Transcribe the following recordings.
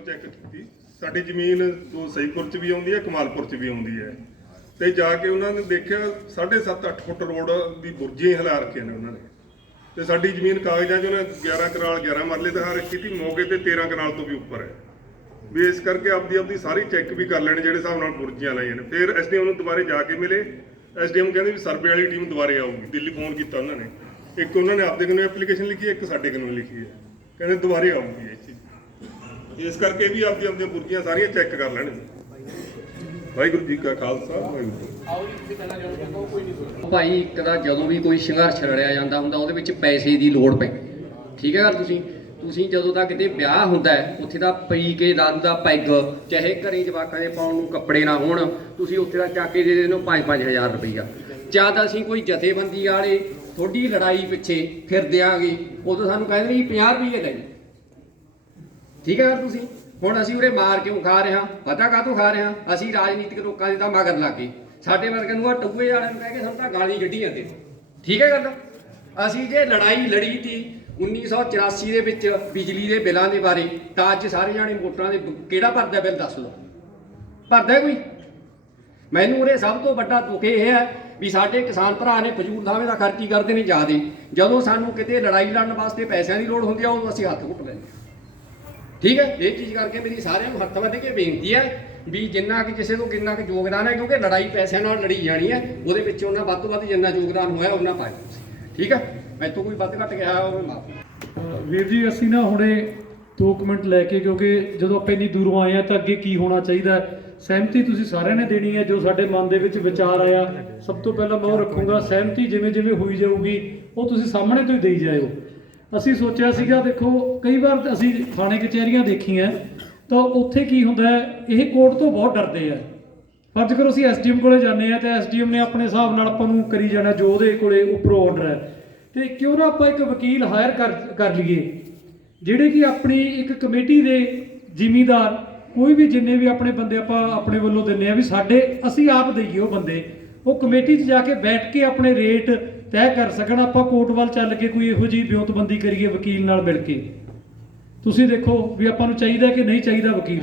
ਤੋਂ ਚੈੱਕ ਕੀਤੀ। ਸਾਡੀ ਜ਼ਮੀਨ ਦੋ ਸਹੀਪੁਰ ਚ ਵੀ ਆਉਂਦੀ ਹੈ ਕਮਾਲਪੁਰ ਚ ਵੀ ਆਉਂਦੀ ਹੈ। ਤੇ ਜਾ ਕੇ ਉਹਨਾਂ ਨੇ ਦੇਖਿਆ 7.5 8 ਫੁੱਟ ਰੋਡ ਦੀ ਬੁਰਜੀਆਂ ਹਿਲਾ ਰੱਖੀਆਂ ਨੇ ਉਹਨਾਂ ਨੇ। ਤੇ ਸਾਡੀ ਜ਼ਮੀਨ ਕਾਗਜ਼ਾਂ 'ਚ ਉਹਨਾਂ 11 ਕਨਾਲ 11 ਮਰਲੇ ਤੇ ਰੱਖੀ ਸੀ ਮੌਕੇ ਤੇ 13 ਕਨਾਲ ਤੋਂ ਵੀ ਉੱਪਰ ਹੈ। ਵੀ ਇਸ ਕਰਕੇ ਆਪਦੀ ਆਪਦੀ ਸਾਰੀ ਚੈੱਕ ਵੀ ਕਰ ਲੈਣ ਜਿਹੜੇ ਹਿਸਾਬ ਨਾਲ ਬੁਰਜੀਆਂ ਲਾਈਆਂ ਨੇ। ਫਿਰ ਐਸਡੀਐਮ ਨੂੰ ਦੁਬਾਰੇ ਜਾ ਕੇ ਮਿਲੇ। ਐਸਡੀਐਮ ਕਹਿੰਦੇ ਵੀ ਸਰਵੇ ਵਾਲੀ ਟੀਮ ਦੁਬਾਰੇ ਆਊਗੀ। ਦਿੱਲੀ ਫੋਨ ਕੀਤਾ ਉਹਨਾਂ ਨੇ। ਇੱਕ ਉਹਨਾਂ ਨੇ ਆਪਦੇ ਕੋਲੋਂ ਐਪਲੀਕੇਸ਼ਨ ਲਿਖੀ ਹੈ ਇੱਕ ਸਾਡੇ ਕੋਲੋਂ ਲਿਖੀ ਹੈ। ਕਹਿੰਦੇ ਦੁਬਾਰੇ ਆਊਗੀ ਇਹ ਚੀਜ਼। ਇਸ ਕਰਕੇ ਵੀ ਆਪਦੀ ਆਪਦੀਆਂ ਬੁਰਜੀਆਂ ਸਾਰੀਆਂ ਚੈੱਕ ਕਰ ਲੈਣ। ਵਾਹਿਗੁਰੂ ਜੀ ਕਾ ਖਾਲਸਾ ਵਾਹਿਗੁਰੂ। ਭਾਈ ਇੱਕ ਤਾਂ ਜਦੋਂ ਵੀ ਕੋਈ ਸੰਘਰਸ਼ ਲੜਿਆ ਜਾਂਦਾ ਹੁੰਦਾ ਉਹਦੇ ਵਿੱਚ ਪੈਸੇ ਦੀ ਲੋੜ ਪੈਂਦੀ ਠੀਕ ਹੈ ਗੱਲ ਤੁਸੀਂ? ਤੁਸੀਂ ਜਦੋਂ ਤਾਂ ਕਿਤੇ ਵਿਆਹ ਹੁੰਦਾ ਹੈ ਉੱਥੇ ਦਾ ਪਈ ਕੇ ਦਾਰੂ ਦਾ ਪੈਗ ਚਾਹੇ ਘਰੇ ਜਵਾਕਾਂ ਦੇ ਪਾਉਣ ਨੂੰ ਕੱਪੜੇ ਨਾ ਹੋਣ ਤੁਸੀਂ ਉੱਥੇ ਦਾ ਚੱਕ ਕੇ ਦੇ ਦੇਣੋ 5-5000 ਰੁਪਈਆ। ਜਦ ਅਸੀਂ ਕੋਈ ਜਥੇਬੰਦੀ ਵਾਲੇ ਥੋੜੀ ਲੜਾਈ ਪਿੱਛੇ ਫਿਰ ਦਿਆਂਗੇ ਉਦੋਂ ਸਾਨੂੰ ਕਹਿੰਦੇ ਵੀ 50 ਰੁਪਏ ਲੈ ਜੀ ਠੀਕ ਹੈ ਗੱਲ ਤੁਸੀਂ? ਹੁਣ ਅਸੀਂ ਉਰੇ ਮਾਰ ਕਿਉਂ ਖਾ ਰਹੇ ਹਾਂ? ਪਤਾ ਕਾਹਤੋਂ ਖਾ ਰਹੇ ਹਾਂ? ਅਸੀਂ ਰਾਜਨੀਤਿਕ ਲੋਕਾਂ ਦੇ ਤਾਂ ਮਗਰ ਲੱਗ ਗਏ। ਸਾਡੇ ਵਰਗੇ ਨੂੰ ਆ ਟੱਗੂਏ ਵਾਲਿਆਂ ਨੂੰ ਕਹਿ ਕੇ ਸਾਨੂੰ ਤਾਂ ਗਾਲੀ ਕੱਢੀ ਜਾਂਦੇ। ਠੀਕ ਹੈ ਗੱਲ? ਅਸੀਂ ਜੇ ਲੜਾਈ ਲੜੀ ਤੀ 1984 ਦੇ ਵਿੱਚ ਬਿਜਲੀ ਦੇ ਬਿੱਲਾਂ ਦੇ ਬਾਰੇ, ਤਾਂ ਅੱਜ ਸਾਰੇ ਜਾਣੇ ਮੋਟਰਾਂ ਦੇ ਕਿਹੜਾ ਭਰਦਾ ਬਿੱਲ ਦੱਸ ਲਓ ਭਰਦਾ ਕੋਈ? ਮੈਨੂੰ ਉਰੇ ਸਭ ਤੋਂ ਵੱਡਾ ਦੁੱਖ ਇਹ ਹੈ ਵੀ ਸਾਡੇ ਕਿਸਾਨ ਭਰਾ ਨੇ ਫਜ਼ੂਲ ਦਾਅਵੇ ਦਾ ਖਰਚੀ ਕਰਦੇ ਨੇ ਜ਼ਿਆਦੇ। ਜਦੋਂ ਸਾਨੂੰ ਕਿਤੇ ਲੜਾਈ ਲੜਨ ਵਾਸਤੇ ਪੈਸਿਆਂ ਦੀ ਲੋੜ ਹੁੰਦੀ ਆ, ਉਦੋਂ ਅਸੀਂ ਹੱਥ ਘੁੱਟ ਲੈਂਦੇ ਹਾਂ। ਠੀਕ ਹੈ? ਇਹ ਚੀਜ਼ ਕਰਕੇ ਮੇਰੀ ਸਾਰਿਆਂ ਨੂੰ ਹੱਥ ਵੱਧ ਕੇ ਬੇਨਤੀ ਹੈ ਵੀ ਜਿੰਨਾ ਕਿ ਕਿਸੇ ਤੋਂ ਕਿੰਨਾ ਕਿ ਯੋਗਦਾਨ ਹੈ, ਕਿਉਂਕਿ ਲੜਾਈ ਪੈਸਿਆਂ ਨਾਲ ਲੜੀ ਜਾਣੀ ਹੈ, ਉਹਦੇ ਵਿੱਚ ਉਹਨਾਂ ਵੱਧ ਤੋਂ ਵੱਧ ਜਿੰਨਾ ਯੋਗਦਾਨ ਹੋਇਆ, ਉਹਨਾਂ ਪਾਇਆ ਠੀਕ ਹੈ? ਮੈਥੋਂ ਕੋਈ ਵੱਧ ਘੱਟ ਗਿਆ ਹੋਵੇ ਮਾਫੀ ਵੀਰ ਜੀ, ਅਸੀਂ ਨਾ ਹੁਣੇ 2 ਮਿੰਟ ਲੈ ਕੇ, ਕਿਉਂਕਿ ਜਦੋਂ ਆਪਾਂ ਇੰਨੀ ਦੂਰੋਂ ਆਏ ਆ ਤਾਂ ਅੱਗੇ ਕੀ ਹੋਣਾ ਚਾਹੀਦਾ ਸਹਿਮਤੀ ਤੁਸੀਂ ਸਾਰਿਆਂ ਨੇ ਦੇਣੀ ਹੈ, ਜੋ ਸਾਡੇ ਮਨ ਦੇ ਵਿੱਚ ਵਿਚਾਰ ਆਇਆ। ਸਭ ਤੋਂ ਪਹਿਲਾਂ ਮੈਂ ਉਹ ਰੱਖੂੰਗਾ, ਸਹਿਮਤੀ ਜਿਵੇਂ ਜਿਵੇਂ ਹੋਈ ਜਾਊਗੀ, ਉਹ ਤੁਸੀਂ ਸਾਹਮਣੇ ਤੋਂ ਹੀ ਦੇਈ ਜਾਇਓ। ਅਸੀਂ ਸੋਚਿਆ ਸੀਗਾ, ਦੇਖੋ, ਕਈ ਵਾਰ ਅਸੀਂ ਥਾਣੇ ਕਚਹਿਰੀਆਂ ਦੇਖੀਆਂ, ਤਾਂ ਉੱਥੇ ਕੀ ਹੁੰਦਾ ਹੈ, ਇਹ ਕੋਰਟ ਤੋਂ ਬਹੁਤ ਡਰਦੇ ਆ। ਫਰਜ਼ ਕਰੋ ਅਸੀਂ ਐਸਡੀਐਮ ਕੋਲੇ ਜਾਂਦੇ ਆ ਤੇ ਐਸਡੀਐਮ ਨੇ ਆਪਣੇ ਹਿਸਾਬ ਨਾਲ ਆਪਾਂ ਨੂੰ ਕਰੀ ਜਾਣਾ, ਜੋ ਉਹਦੇ ਕੋਲੇ ਉੱਪਰੋਂ ਆਰਡਰ ਹੈ। ਤੇ ਕਿਉਂ ਨਾ ਆਪਾਂ ਇੱਕ ਵਕੀਲ ਹਾਇਰ ਕਰ ਕਰ ਲਈਏ, ਜਿਹੜੇ ਕਿ ਆਪਣੀ ਇੱਕ ਕਮੇਟੀ ਦੇ ਜ਼ਿਮੀਦਾਰ, ਕੋਈ ਵੀ ਜਿੰਨੇ ਵੀ ਆਪਣੇ ਬੰਦੇ ਆਪਾਂ ਆਪਣੇ ਵੱਲੋਂ ਦਿੰਨੇ ਆ ਵੀ ਸਾਡੇ, ਅਸੀਂ ਆਪ ਦਈਏ ਉਹ ਬੰਦੇ। ਉਹ ਕਮੇਟੀ 'ਚ ਜਾ ਕੇ ਬੈਠ ਕੇ ਆਪਣੇ ਰੇਟ ਤੈਅ ਕਰ ਸਕਣ, ਆਪਾਂ ਕੋਰਟ ਵੱਲ ਚੱਲ ਕੇ ਕੋਈ ਇਹੋ ਜਿਹੀ ਬਿਉਂਤਬੰਦੀ ਕਰੀਏ ਵਕੀਲ ਨਾਲ ਮਿਲ ਕੇ। ਤੁਸੀਂ ਦੇਖੋ ਵੀ ਆਪਾਂ ਨੂੰ ਚਾਹੀਦਾ ਕਿ ਨਹੀਂ ਚਾਹੀਦਾ ਵਕੀਲ?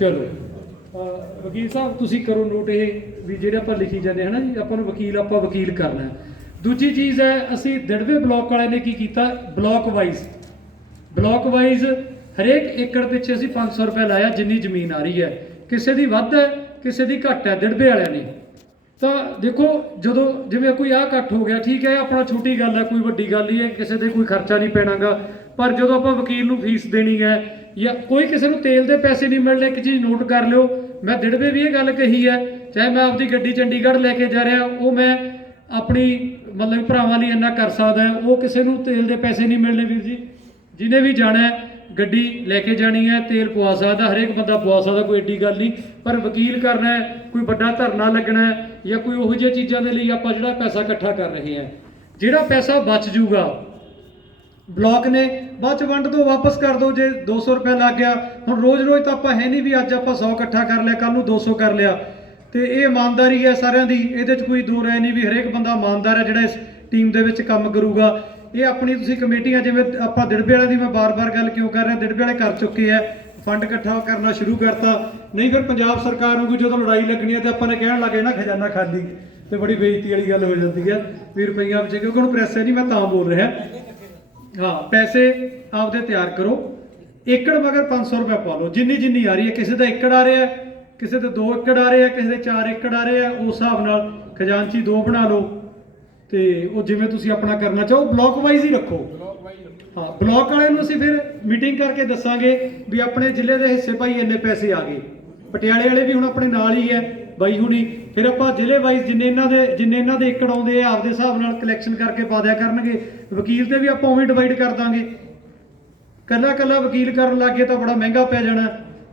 ਚਲੋ। ਵਕੀਲ ਸਾਹਿਬ, ਤੁਸੀਂ ਕਰੋ ਨੋਟ ਇਹ ਵੀ ਜਿਹੜੇ ਆਪਾਂ ਲਿਖੀ ਜਾਂਦੇ ਹਨਾ ਜੀ, ਆਪਾਂ ਨੂੰ ਵਕੀਲ, ਆਪਾਂ ਵਕੀਲ ਕਰਨਾ ਦੂਜੀ ਚੀਜ਼ ਹੈ, ਅਸੀਂ ਦਿੜਵੇ ਬਲਾਕ ਵਾਲਿਆਂ ਨੇ ਕੀ ਕੀਤਾ? Block wise. ਬਲਾਕ ਵਾਈਜ਼ ਹਰੇਕ ਏਕੜ ਪਿੱਛੇ ਅਸੀਂ 500 ਰੁਪਏ ਲਾਇਆ, ਜਿੰਨੀ ਜ਼ਮੀਨ ਆ ਰਹੀ ਹੈ। ਕਿਸੇ ਦੀ ਵੱਧ ਹੈ, ਕਿਸੇ ਦੀ ਘੱਟ ਹੈ, ਦਿੜਵੇ ਵਾਲਿਆਂ ਨੇ। ਤਾਂ ਦੇਖੋ, ਜਦੋਂ ਜਿਵੇਂ ਕੋਈ ਆਹ ਇਕੱਠ ਹੋ ਗਿਆ, ਠੀਕ ਹੈ ਆਪਣਾ ਛੋਟੀ ਗੱਲ ਹੈ, ਕੋਈ ਵੱਡੀ ਗੱਲ ਨਹੀਂ ਹੈ, ਕਿਸੇ ਤੇ ਕੋਈ ਖਰਚਾ ਨਹੀਂ ਪੈਣਾਗਾ, ਪਰ ਜਦੋਂ ਆਪਾਂ ਵਕੀਲ ਨੂੰ ਫੀਸ ਦੇਣੀ ਹੈ, ਜਾਂ ਕੋਈ ਕਿਸੇ ਨੂੰ ਤੇਲ ਦੇ ਪੈਸੇ ਨਹੀਂ ਮਿਲਣੇ, ਇੱਕ ਚੀਜ਼ ਨੋਟ ਕਰ ਲਿਓ, ਮੈਂ ਦਿੜਵੇ ਵੀ ਇਹ ਗੱਲ ਕਹੀ ਹੈ, ਚਾਹੇ ਮੈਂ ਆਪਦੀ ਗੱਡੀ ਚੰਡੀਗੜ੍ਹ ਲੈ ਕੇ ਜਾ ਰਿਹਾ, ਉਹ ਮੈਂ ਆਪਣੀ, ਮਤਲਬ ਭਰਾਵਾਂ ਲਈ ਇੰਨਾ ਕਰ ਸਕਦਾ, ਉਹ ਕਿਸੇ ਨੂੰ ਤੇਲ ਦੇ ਪੈਸੇ ਨਹੀਂ ਮਿਲਣੇ ਵੀਰ ਜੀ। ਜਿਹਨੇ ਵੀ ਜਾਣਾ ਗੱਡੀ ਲੈ ਕੇ ਜਾਣੀ ਹੈ, ਤੇਲ ਪਵਾ ਸਕਦਾ, ਹਰੇਕ ਬੰਦਾ ਪਵਾ ਸਕਦਾ, ਕੋਈ ਏਡੀ ਗੱਲ ਨਹੀਂ, ਪਰ ਵਕੀਲ ਕਰਨਾ ਕੋਈ ਵੱਡਾ ਧਰਨਾ ਲੱਗਣਾ ਹੈ ਜਾਂ ਕੋਈ ਉਹੋ ਜਿਹੀਆਂ ਚੀਜ਼ਾਂ ਦੇ ਲਈ ਆਪਾਂ ਜਿਹੜਾ ਪੈਸਾ ਇਕੱਠਾ ਕਰ ਰਹੇ ਹਾਂ। ਜਿਹੜਾ ਪੈਸਾ ਬਚ ਜੂਗਾ ਬਲਾਕ ਨੇ ਬਾਅਦ ਚ ਵੰਡ ਦੋ, ਵਾਪਸ ਕਰ ਦੋ, ਜੇ 200 ਰੁਪਏ ਲੱਗ ਗਿਆ, ਹੁਣ ਰੋਜ਼-ਰੋਜ਼ ਤਾਂ ਆਪਾਂ ਹੈ ਨਹੀਂ ਵੀ ਅੱਜ ਆਪਾਂ 100 ਇਕੱਠਾ ਕਰ ਲਿਆ ਕੱਲ ਨੂੰ 200 ਕਰ ਲਿਆ। ਤੇ ਇਹ ਇਮਾਨਦਾਰੀ ਹੈ ਸਾਰਿਆਂ ਦੀ, ਇਹਦੇ 'ਚ ਕੋਈ ਦੂਰ ਹੈ ਨਹੀਂ ਵੀ ਹਰੇਕ ਬੰਦਾ ਇਮਾਨਦਾਰ ਹੈ ਜਿਹੜਾ ਇਸ ਟੀਮ ਦੇ ਵਿੱਚ ਕੰਮ ਕਰੂਗਾ। ਇਹ ਆਪਣੀ ਤੁਸੀਂ ਕਮੇਟੀਆਂ ਜਿਵੇਂ ਆਪਾਂ ਦਿੜਬੇ ਵਾਲੇ ਦੀ ਮੈਂ ਬਾਰ-ਬਾਰ ਗੱਲ ਕਿਉਂ ਕਰ ਰਿਹਾ, ਦਿੜਬੇ ਵਾਲੇ ਕਰ ਚੁੱਕੇ ਆ। ਫੰਡ ਇਕੱਠਾ ਕਰਨਾ ਸ਼ੁਰੂ ਕਰਤਾ। ਨਹੀਂ ਫਿਰ ਪੰਜਾਬ ਸਰਕਾਰ ਨੂੰ ਕੋਈ ਜਦੋਂ ਲੜਾਈ ਲੱਗਣੀ ਹੈ ਤੇ ਆਪਾਂ ਨੇ ਕਹਿਣ ਲੱਗੇ ਨਾ ਖਜ਼ਾਨਾ ਖਾਲੀ, ਤੇ ਬੜੀ ਬੇਇੱਜ਼ਤੀ ਵਾਲੀ ਗੱਲ ਹੋ ਜਾਂਦੀ ਹੈ ਵੀ ਰੁਪਈਆ ਵਿੱਚ, ਕਿਉਂਕਿ ਹੁਣ ਪ੍ਰੈਸ ਹੈ ਨਹੀਂ, ਮੈਂ ਤਾਂ ਬੋਲ ਰਿਹਾ। ਹਾਂ, ਪੈਸੇ ਆਪਦੇ ਤਿਆਰ ਕਰੋ। ਏਕੜ ਮਗਰ 500 ਰੁਪਏ ਪਾ ਲਓ, ਜਿੰਨੀ ਜਿੰਨੀ ਆ ਰਹੀ ਹੈ, ਕਿਸੇ ਦਾ ਏਕੜ ਆ ਰਿਹਾ ਕਿਸੇ ਦੇ 2 ਏਕੜ ਆ ਰਹੇ ਆ ਕਿਸੇ ਦੇ 4 ਏਕੜ ਆ ਰਹੇ ਆ ਉਸ ਹਿਸਾਬ ਨਾਲ ਖਜ਼ਾਨਚੀ ਦੋ ਬਣਾ ਲਓ। ਤੇ ਉਹ ਜਿਵੇਂ ਤੁਸੀਂ ਆਪਣਾ ਕਰਨਾ ਚਾਹੋ ਬਲਾਕ ਵਾਈਜ਼ ਹੀ ਰੱਖੋ। ਹਾਂ, ਬਲਾਕ ਵਾਲਿਆਂ ਨੂੰ ਅਸੀਂ ਫਿਰ ਮੀਟਿੰਗ ਕਰਕੇ ਦੱਸਾਂਗੇ ਵੀ ਆਪਣੇ ਜ਼ਿਲ੍ਹੇ ਦੇ ਹਿੱਸੇ ਭਾਈ ਇੰਨੇ ਪੈਸੇ ਆ ਗਏ। ਪਟਿਆਲੇ ਵਾਲੇ ਵੀ ਹੁਣ ਆਪਣੇ ਨਾਲ ਹੀ ਹੈ, ਬਾਈ ਹੁਣੀ। ਫਿਰ ਆਪਾਂ ਜ਼ਿਲ੍ਹੇ ਵਾਈਜ਼ ਜਿੰਨੇ ਇਹਨਾਂ ਦੇ, ਜਿੰਨੇ ਇਹਨਾਂ ਦੇ ਏਕੜ ਆਉਂਦੇ ਆ, ਆਪਦੇ ਹਿਸਾਬ ਨਾਲ ਕਲੈਕਸ਼ਨ ਕਰਕੇ ਪਾ ਦਿਆ ਕਰਨਗੇ। ਵਕੀਲ ਤੇ ਵੀ ਆਪਾਂ ਉਵੇਂ ਡਿਵਾਈਡ ਕਰ ਦਾਂਗੇ। ਕੱਲਾ ਕੱਲਾ ਵਕੀਲ ਕਰਨ ਲੱਗੇ ਤਾਂ ਬੜਾ ਮਹਿੰਗਾ ਪੈ ਜਾਣਾ।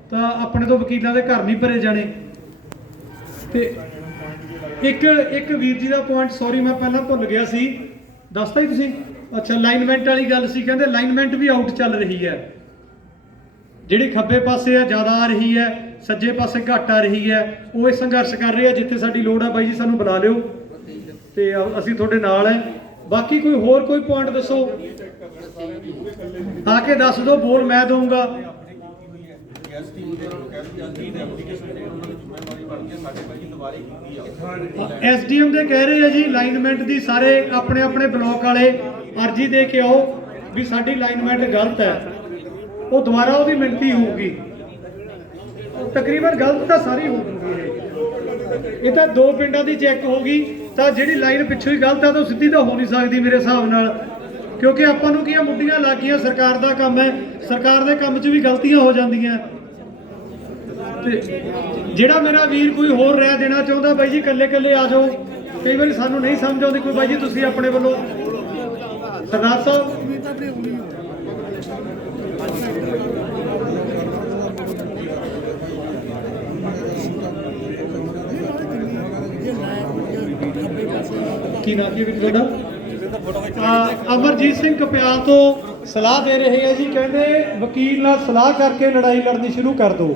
ਤਾਂ ਆਪਣੇ ਤੋਂ ਵਕੀਲਾਂ ਦੇ ਘਰ ਨਹੀਂ ਭਰੇ ਜਾਣੇ। ਤੇ ਇੱਕ ਇੱਕ ਵੀਰ ਜੀ ਦਾ ਪੁਆਇੰਟ ਸੌਰੀ ਮੈਂ ਪਹਿਲਾਂ ਭੁੱਲ ਗਿਆ ਸੀ। ਦੱਸਤਾ ਹੀ ਤੁਸੀਂ। ਅੱਛਾ ਲਾਈਨਮੈਂਟ ਵਾਲੀ ਗੱਲ ਸੀ ਕਹਿੰਦੇ ਲਾਈਨਮੈਂਟ ਵੀ ਆਊਟ ਚੱਲ ਰਹੀ ਹੈ। ਜਿਹੜੀ ਖੱਬੇ ਪਾਸੇ ਆ ਜ਼ਿਆਦਾ ਆ ਰਹੀ ਹੈ ਸੱਜੇ ਪਾਸੇ ਘੱਟ ਆ ਰਹੀ ਹੈ ਉਹ ਇਹ ਸੰਘਰਸ਼ ਕਰ ਰਹੇ ਆ ਜਿੱਥੇ ਸਾਡੀ ਲੋੜ ਆ ਬਾਈ ਜੀ ਸਾਨੂੰ ਬੁਲਾ ਲਿਓ। ਤੇ ਅਸੀਂ ਤੁਹਾਡੇ ਨਾਲ ਹੈ। ਬਾਕੀ ਕੋਈ ਹੋਰ ਕੋਈ ਪੁਆਇੰਟ ਦੱਸੋ? ਆ ਕੇ ਦੱਸ ਦਿਓ ਬੋਲ ਮੈਂ ਦਊਂਗਾ। ਐਸਡੀਐਮ ਦੇ ਕਹਿ ਰਹੇ ਆ ਜੀ ਲਾਈਨਮੈਂਟ ਦੀ ਸਾਰੇ ਆਪਣੇ ਆਪਣੇ ਬਲਾਕ ਵਾਲੇ। ਅਰਜੀ ਦੇ ਕੇ ਆਓ ਵੀ ਸਾਡੀ ਲਾਈਨਮੈਂਟ ਗਲਤ ਹੈ। ਉਹ ਦੁਬਾਰਾ ਉਹਦੀ ਮਿਣਤੀ ਹੋਊਗੀ। ਤਕਰੀਬਨ ਗਲਤ ਤਾਂ ਸਾਰੀ ਹੋ ਜੂਗੀ ਹੈ ਇਹ ਤਾਂ ਦੋ ਪਿੰਡਾਂ ਦੀ ਚੈੱਕ ਹੋ ਗਈ, ਤਾਂ ਜਿਹੜੀ ਲਾਈਨ ਪਿੱਛੋਂ ਹੀ ਗਲਤ ਹੈ ਤਾਂ ਉਹ ਸਿੱਧੀ ਤਾਂ ਹੋ ਨਹੀਂ ਸਕਦੀ ਮੇਰੇ ਹਿਸਾਬ ਨਾਲ। ਕਿਉਂਕਿ ਆਪਾਂ ਨੂੰ ਕੀ ਆ, ਮੁੱਢੀਆਂ ਲੱਗੀਆਂ, ਸਰਕਾਰ ਦਾ ਕੰਮ ਹੈ। ਸਰਕਾਰ ਦੇ ਕੰਮ 'ਚ ਵੀ ਗਲਤੀਆਂ ਹੋ ਜਾਂਦੀਆਂ। ਤੇ ਜਿਹੜਾ ਮੇਰਾ ਵੀਰ ਕੋਈ ਹੋਰ ਰਹਿ ਦੇਣਾ ਚਾਹੁੰਦਾ, ਬਾਈ ਜੀ ਇਕੱਲੇ ਇਕੱਲੇ ਆ ਜਾਓ। ਕਈ ਵਾਰੀ ਸਾਨੂੰ ਨਹੀਂ ਸਮਝ ਆਉਂਦੀ, ਕੋਈ ਬਾਈ ਜੀ, ਤੁਸੀਂ ਆਪਣੇ ਵੱਲੋਂ ਸਰਦਾਰ ਸਾਹਿਬ। ਕੀ ਨਾਮ ਕੀ ਵੀਰ ਤੁਹਾਡਾ? ਅਹ ਅਮਰਜੀਤ ਸਿੰਘ ਕਪਿਆਲ ਤੋਂ ਸਲਾਹ ਦੇ ਰਹੇ ਹੈ ਜੀ ਕਹਿੰਦੇ ਵਕੀਲ ਨਾਲ ਸਲਾਹ ਕਰਕੇ ਲੜਾਈ ਲੜਨੀ ਸ਼ੁਰੂ ਕਰ ਦਿਓ।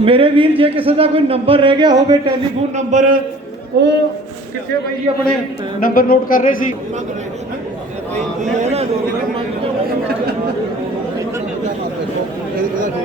ਮੇਰੇ ਵੀਰ, ਜੇ ਕਿਸੇ ਦਾ ਕੋਈ ਨੰਬਰ ਰਹਿ ਗਿਆ ਹੋਵੇ, ਟੈਲੀਫੋਨ ਨੰਬਰ, ਉਹ ਕਿੱਥੇ ਬਾਈ ਜੀ ਆਪਣੇ ਨੰਬਰ ਨੋਟ ਕਰ ਰਹੇ ਸੀ? ਸਮਝਾਓ